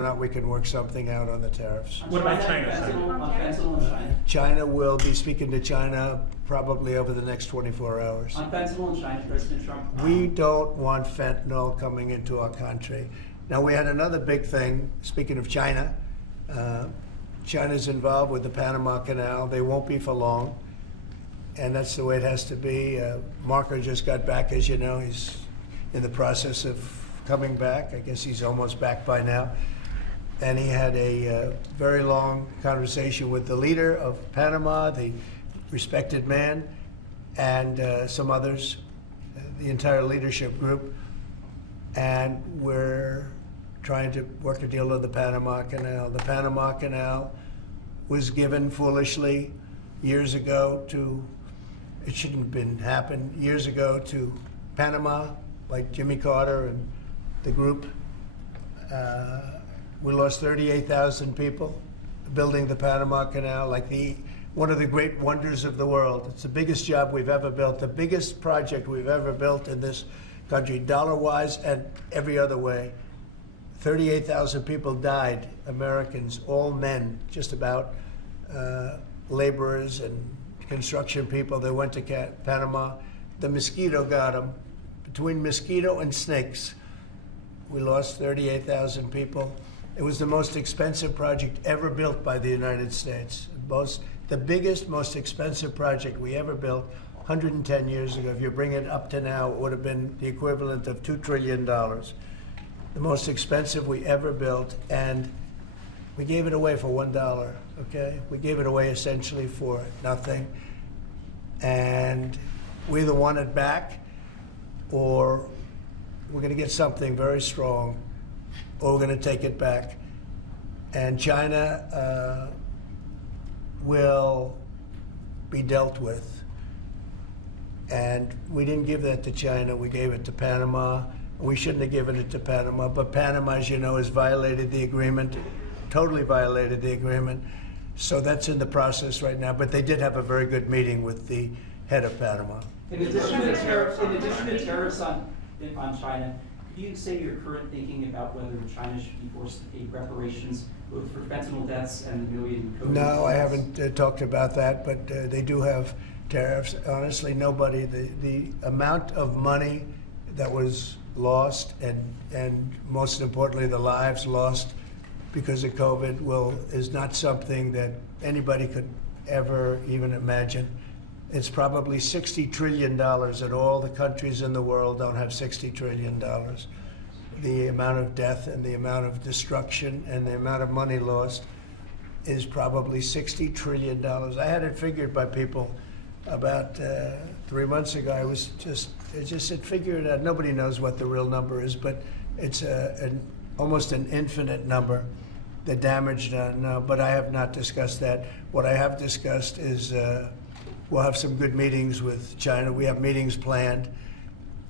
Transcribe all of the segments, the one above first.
not we can work something out on the tariffs. What about China? Fentanyl in China. China will be speaking to China probably over the next 24 hours. On fentanyl in China, President Trump. We don't want fentanyl coming into our country. Now, we had another big thing, speaking of China. China's involved with the Panama Canal. They won't be for long, and that's the way it has to be. Marco just got back, as you know. He's in the process of coming back. I guess he's almost back by now. And he had a very long conversation with the leader of Panama, the respected man, and some others, the entire leadership group. And we're trying to work a deal on the Panama Canal. The Panama Canal was given foolishly years ago to, it shouldn't have been happened, years ago to Panama, like Jimmy Carter and the group. We lost 38,000 people building the Panama Canal, like one of the great wonders of the world. It's the biggest job we've ever built, the biggest project we've ever built in this country, dollar-wise and every other way. 38,000 people died, Americans, all men, just about, laborers and construction people. They went to Panama. The mosquito got them. Between mosquito and snakes, we lost 38,000 people. It was the most expensive project ever built by the United States. The biggest, most expensive project we ever built 110 years ago. If you bring it up to now, it would have been the equivalent of $2 trillion. The most expensive we ever built, and we gave it away for $1, okay? We gave it away essentially for nothing. And we either want it back, or we're going to get something very strong, or we're going to take it back. And China will be dealt with. And we didn't give that to China. We gave it to Panama. We shouldn't have given it to Panama. But Panama, as you know, has violated the agreement, totally violated the agreement. So that's in the process right now. But they did have a very good meeting with the head of Panama. In addition to tariffs on China, could you say your current thinking about whether China should be forced to pay reparations both for fentanyl deaths and the million COVID deaths? No, I haven't talked about that, but they do have tariffs. Honestly, nobody, the amount of money that was lost and most importantly, the lives lost because of COVID is not something that anybody could ever even imagine. It's probably $60 trillion, and all the countries in the world don't have $60 trillion. The amount of death and the amount of destruction and the amount of money lost is probably $60 trillion. I had it figured by people about 3 months ago. I just said, figure it out. Nobody knows what the real number is, but it's almost an infinite number, the damage done. But I have not discussed that. What I have discussed is we'll have some good meetings with China. We have meetings planned,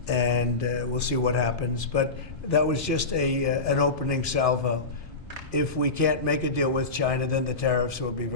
and we'll see what happens. But that was just an opening salvo. If we can't make a deal with China, then the tariffs will be very